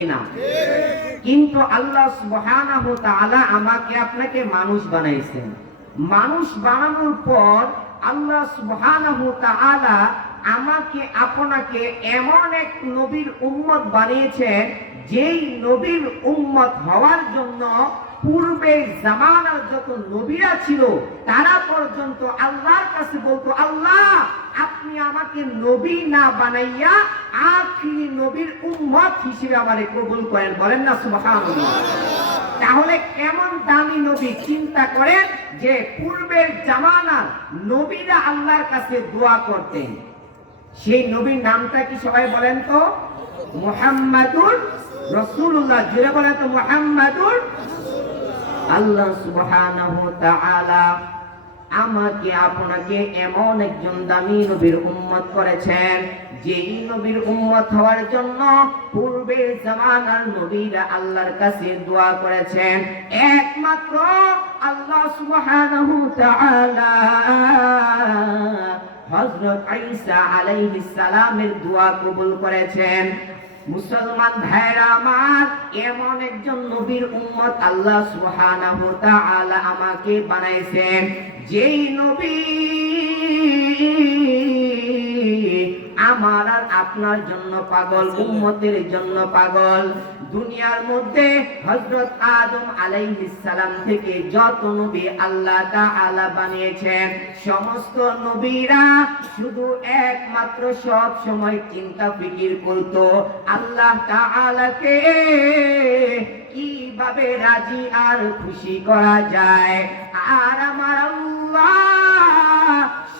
না। কিন্তু আল্লাহ সুবহানাহু ওয়া তাআলা আমাকে আপনাকে মানুষ বানাইছেন। মানুষ বানানোর পর আল্লাহ সুবহানাহু ওয়া তাআলা আমাকে আপনাকে এমন এক নবীর উম্মত বানিয়েছেন, যেই নবীর উম্মত হওয়ার জন্য পূর্বে জামানার যত নবীরা ছিল তারা পর্যন্ত আল্লাহর কাছে বলতো, আল্লাহ আপনি আমাকে নবী না বানাইয়া আখিরি নবীর উম্মত হিসেবে আমারে কবুল করেন। বলেন না সুবহানাল্লাহ। তাহলে কেমন দামি নবী, চিন্তা করেন যে পূর্বের জামানার নবীরা আল্লাহর কাছে দোয়া করতেন। সেই নবীর নামটা কি সবাই বলেন তো? মুহাম্মাদুর রাসূলুল্লাহ। জোরে বলেন তো, মুহাম্মাদুর। আল্লাহ সুবহানাহু ওয়া তাআলা আমাকে আপনাকে এমন একজন দামি নবীর উম্মত করেছেন, যেই নবীর উম্মত হওয়ার জন্য পূর্বের জামানার নবীরা আল্লাহর কাছে দোয়া করেছেন। একমাত্র আল্লাহ সুবহানাহু ওয়া তাআলা হযরত ঈসা আলাইহিস সালামের দোয়া কবুল করেছেন। মুসলমান ভাইরা আমার, এমন একজন নবীর উম্মত আল্লাহ সুবহানাহু ওয়া তাআলা আমাকে বানাইছেন, যেই নবী আমার আর আপনার জন্য পাগল, উম্মতের জন্য পাগল। দুনিয়ার মধ্যে হযরত আদম আলাইহিস সালাম থেকে যত নবী আল্লাহ তাআলা বানিয়েছেন, সমস্ত নবীরা শুধু একমাত্র সব সময় চিন্তা ফিকির করত আল্লাহ তাআলাকে কিভাবে রাজি আর খুশি করা যায়। আর আমার আল্লাহ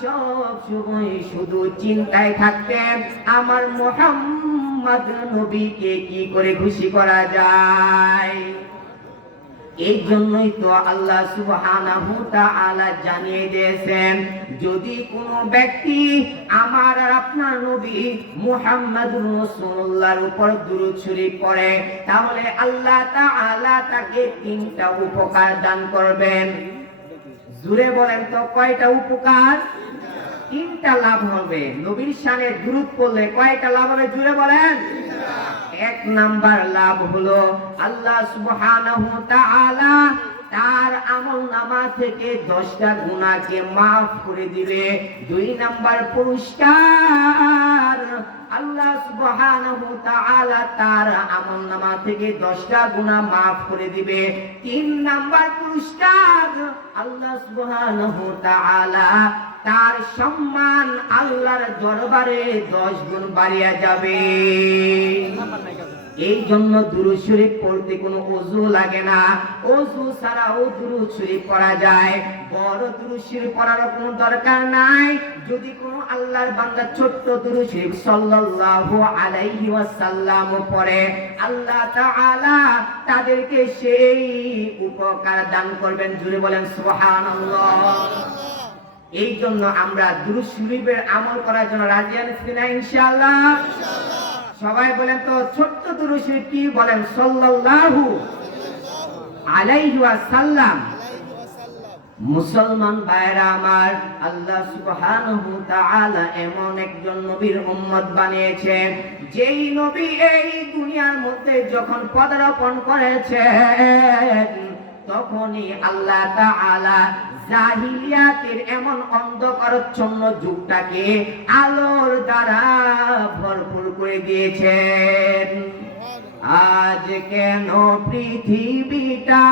সব সময় শুধু চিন্তায় থাকতেন আমার মুহাম্মদ নবীকে কি করে খুশি করা যায়। এই জন্যই তো আল্লাহ সুবহানাহু ওয়া তাআলা জানিয়ে দিয়েছেন, যদি কোনো ব্যক্তি আমার আর আপনার নবী মুহাম্মদুর রাসূলুল্লাহর উপর দুরূদ শরীফ পড়ে, তাহলে আল্লাহ তাআলা তাকে তিনটা উপকার দান করবেন। জোরে বলেন তো, কয়টা উপকার? তিনটা লাভ হবে। নবীর শানে দুরূদ পড়লে কয়টা লাভ হবে? জোরে বলেন। এক নাম্বার লাভ হলো আল্লাহ সুবহানাহু ওয়া তাআলা তার আমলনামা থেকে 10টা গুনাহকে maaf করে দিবে। দুই নাম্বার পুরস্কার, আল্লাহ সুবহানাহু ওয়া তাআলা তার আমলনামা থেকে 10টা গুনাহ maaf করে দিবে। তিন নাম্বার পুরস্কার, আল্লাহ সুবহানাহু ওয়া তাআলা তার সম্মান আল্লাহর দরবারে 10 গুণ বাড়িয়ে যাবে। এই জন্য দুরূদ শরীফ পড়তে কোনো ওযু লাগে না, ওযু ছাড়াও দুরূদ শরীফ পড়া যায়। বড় দুরূদ শরীফ পড়ার কোনো দরকার নাই। যদি কোনো আল্লাহর বান্দা ছোট্ট দুরূদ শরীফ সাল্লাল্লাহু আলাইহি ওয়াসাল্লাম পড়ে, আল্লাহ তাআলা তাদেরকে সেই উপকার দান করবেন। জোরে বলেন সুবহানাল্লাহ। এই জন্য আমরা দুরূদ শরীফের আমল করার জন্য রাজি আছি না ইনশাআল্লাহ? সবাই বলেন তো, ছোট্ট দুরূদ শরীফ কি বলেন? সাল্লাল্লাহু আলাইহি ওয়াসাল্লাম। মুসলমান ভাইরা আমার, আল্লাহ সুবহানাহু ওয়া তাআলা এমন একজন নবীর উম্মত বানিয়েছেন, যেই নবী এই দুনিয়ার মধ্যে যখন পদার্পণ করেছেন, তখনই আল্লাহ তাআলা জাহিলিয়াতের এমন অন্ধকারচ্ছন্ন যুগটাকে আলোর দ্বারা ভরপুর করে দিয়েছেন। আজ কেন পৃথিবীটা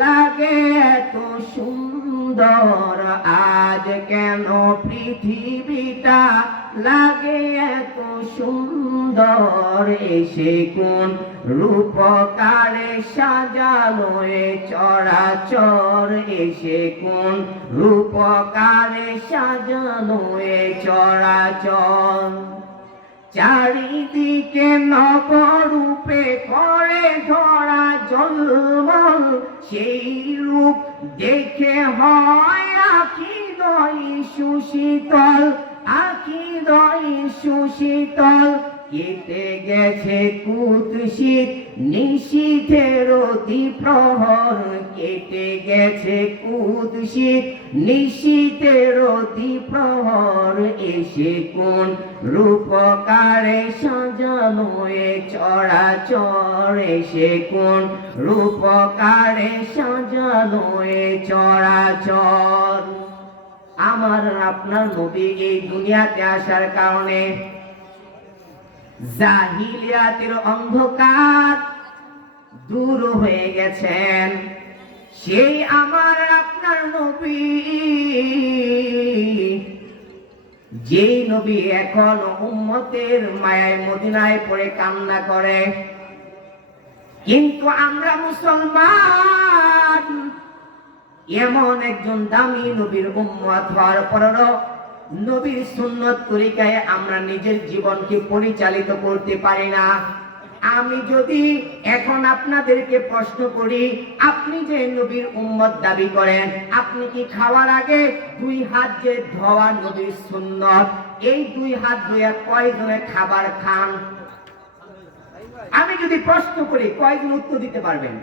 লাগে এত সুন্দর, আজ কেন পৃথিবীটা লাগে এত সুন্দর, এসে কোন রূপকারে সাজালো এ চরাচর, এসে কোন রূপকারে সাজালো এ চরাচর। চারিদিকে নবরূপে করে ধরা জলমল, সেই রূপ দেখে হয় আখিদয় সুশীতল, আখিদয় সুশীতল। কেটে গেছে কুৎসিত নিশীথের অতি প্রহর, কেটে গেছে কুৎসিত নিশীথের অতি প্রহর, এসে কোন রূপকারে সাজানো এ চরাচর, এসে কোন রূপকারে সাজানো এ চরাচর। আমার আপনার নবী এই দুনিয়াতে আসার কারণে জাহিলিয়াতের অন্ধকার দূর হয়ে গেছেন। সেই আমার আপনার নবী, যেই নবী এখন উম্মতের মায়ায় মদিনায় পড়ে কান্না করে, কিন্তু আমরা মুসলমান এমন একজন দামি নবীর উম্মত হওয়ার পরেও নবীর সুন্নত তরিকায় আমরা নিজের জীবনকে পরিচালিত করতে পারি না। আমি যদি এখন আপনাদেরকে প্রশ্ন করি, আপনি যে নবীর উম্মত দাবি করেন, আপনি কি খাওয়ার আগে 2 হাত যে ধোয়া নবীর সুন্নত, এই 2 হাত ধুয়ে কয়জনে খাবার খান? আমি যদি প্রশ্ন করি, কয়জন উত্তর দিতে পারবেন?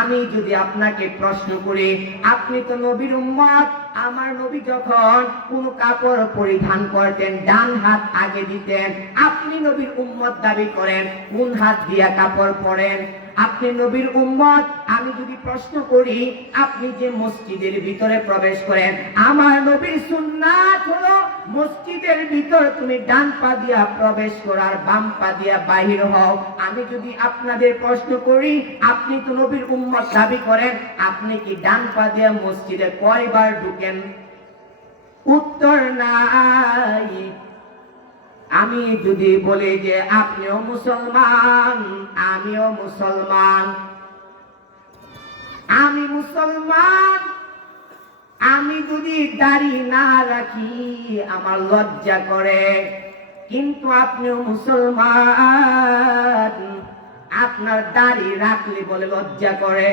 আমি যদি আপনাকে প্রশ্ন করি, আপনি তো নবীর উম্মত, আমার নবী যখন কোন কাপড় পরিধান করতেন ডান হাত আগে দিতেন, আপনি নবীর উম্মত দাবি করেন, কোন হাত দিয়া কাপড় পরেন? আপনি নবীর উম্মত। আমি যদি প্রশ্ন করি, আপনি যে মসজিদের ভিতরে প্রবেশ করেন, আমার নবীর সুন্নাত হলো মসজিদের ভিতর তুমি ডান পা দিয়া প্রবেশ করার, বাম পা দিয়া বাহির হও। আমি যদি আপনাদের প্রশ্ন করি, আপনি তো নবীর উম্মত দাবি করেন, আপনি কি ডান পা দিয়া মসজিদে কয়বার ঢুকেন? উত্তর নাই। আমি যদি বলি যে আপনিও মুসলমান, আমিও মুসলমান, আমি মুসলমান, আমি যদি দাড়ি না রাখি আমার লজ্জা করে, কিন্তু আপনিও মুসলমান, আপনার দাড়ি রাখলে বলে লজ্জা করে।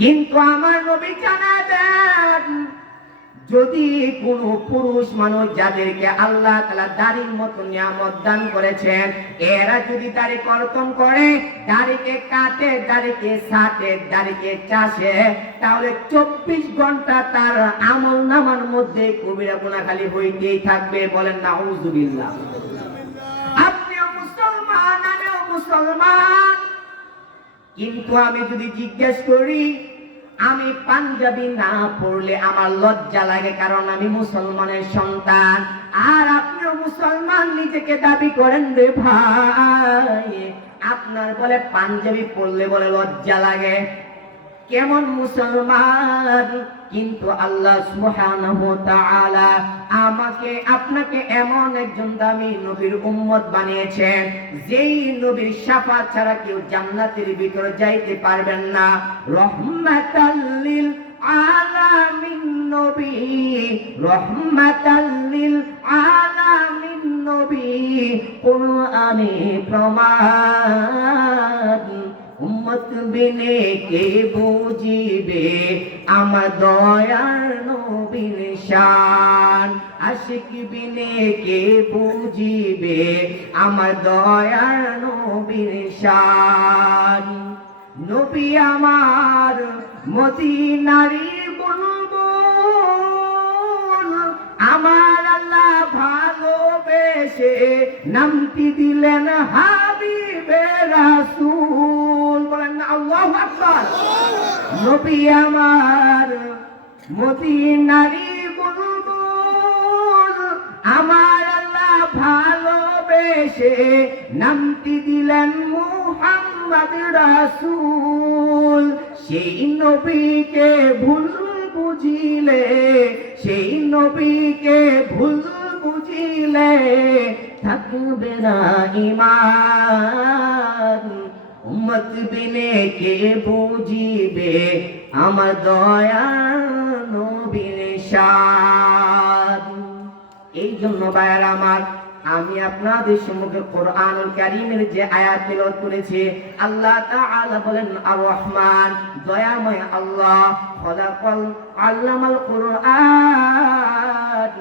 কিন্তু আমার নবী জানাবেন, যদি কোন পুরুষ মানুষ যাদেরকে আল্লাহ তাআলা দাড়ির মতো নিয়ামত দান করেছেন, এরা যদি দাড়ি কর্তন করে, দাড়িকে কাটে, দাড়িকে ছাটে, দাড়িকে চাষে, তাহলে 24 ঘন্টা তার আমল নামার মধ্যে কবিরা গুনাহ খালি হইতেই থাকবে। বলেন নাউজুবিল্লাহ। আপনিও মুসলমান, আমিও মুসলমান, কিন্তু আমি যদি জিজ্ঞেস করি, আমি পাঞ্জাবি না পড়লে আমার লজ্জা লাগে, কারণ আমি মুসলমানের সন্তান। আর আপনিও মুসলমান নিজেকে দাবি করেন রে ভাই, আপনার বলে পাঞ্জাবি পড়লে বলে লজ্জা লাগে। কেমন মুসলমান? কিন্তু আল্লাহ সুবহানাহু ওয়া তাআলা আমাকে আপনাকে এমন একজন দামি নবীর উম্মত বানিয়েছেন, যেই নবীর শাফাত ছাড়া কেউ জান্নাতের ভিতরে যাইতে পারবেন না। রহমাতাল লিল আলামিন নবী, রহমাতাল লিল আলামিন নবী, কুরআনে প্রমাণ। উম্মত বিনে কে বুঝিবে আমার দয়ার নবীর শান, আশিক বিনে কে বুঝিবে আমার দয়ার নবীর শান। নবী আমার মদিনারি বুলবুল, আমার আল্লাহ ভালোবেসে নামটি দিলেন হাবিবে রাসূল। বলেন আল্লাহু আকবার। নবী আমার মদিনারি বুলবুল, আমার আল্লাহ ভালোবেসে নামটি দিলেন মুহাম্মদ রাসূল। সেই নবীকে ভুল বুঝিলে, সেই নবীকে ভুল বুঝিলে থাকবে না ঈমান। উম্মত বিনে কে বুঝিবে আমার দয়ার নবীর শান। এই জন্য ভাইয়ার আমার, আমি আপনাদের সম্মুখে কোরআনুল কারীমের যে আয়াত তেলাওয়াত করেছি, আল্লাহ তাআলা বলেন আর রহমান, দয়াময় আল্লাহ, খলাকাল আল্লামাল কুরআন,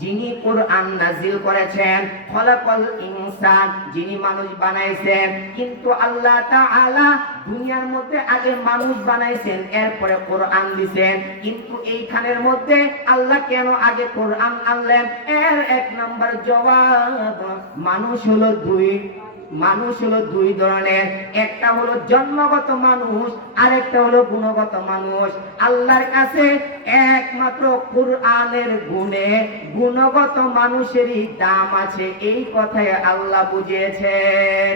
যিনি কোরআন নাজিল করেছেন, খলাকাল ইনসান, যিনি মানুষ বানাইছেন। কিন্তু আল্লাহ তাআলা দুনিয়ার মধ্যে আগে মানুষ বানাইছেন, এরপরে কোরআন দিয়েছেন। কিন্তু এইখানের মধ্যে আল্লাহ কেন আগে কোরআন আনলেন? এর এক নম্বর জবাব, মানুষ হলো দুই ধরনের। একটা হলো জন্মগত মানুষ, আরেকটা হলো গুণগত মানুষ। আল্লাহর কাছে একমাত্র কোরআনের গুণে গুণগত মানুষেরই দাম আছে, এই কথায় আল্লাহ বুঝিয়েছেন।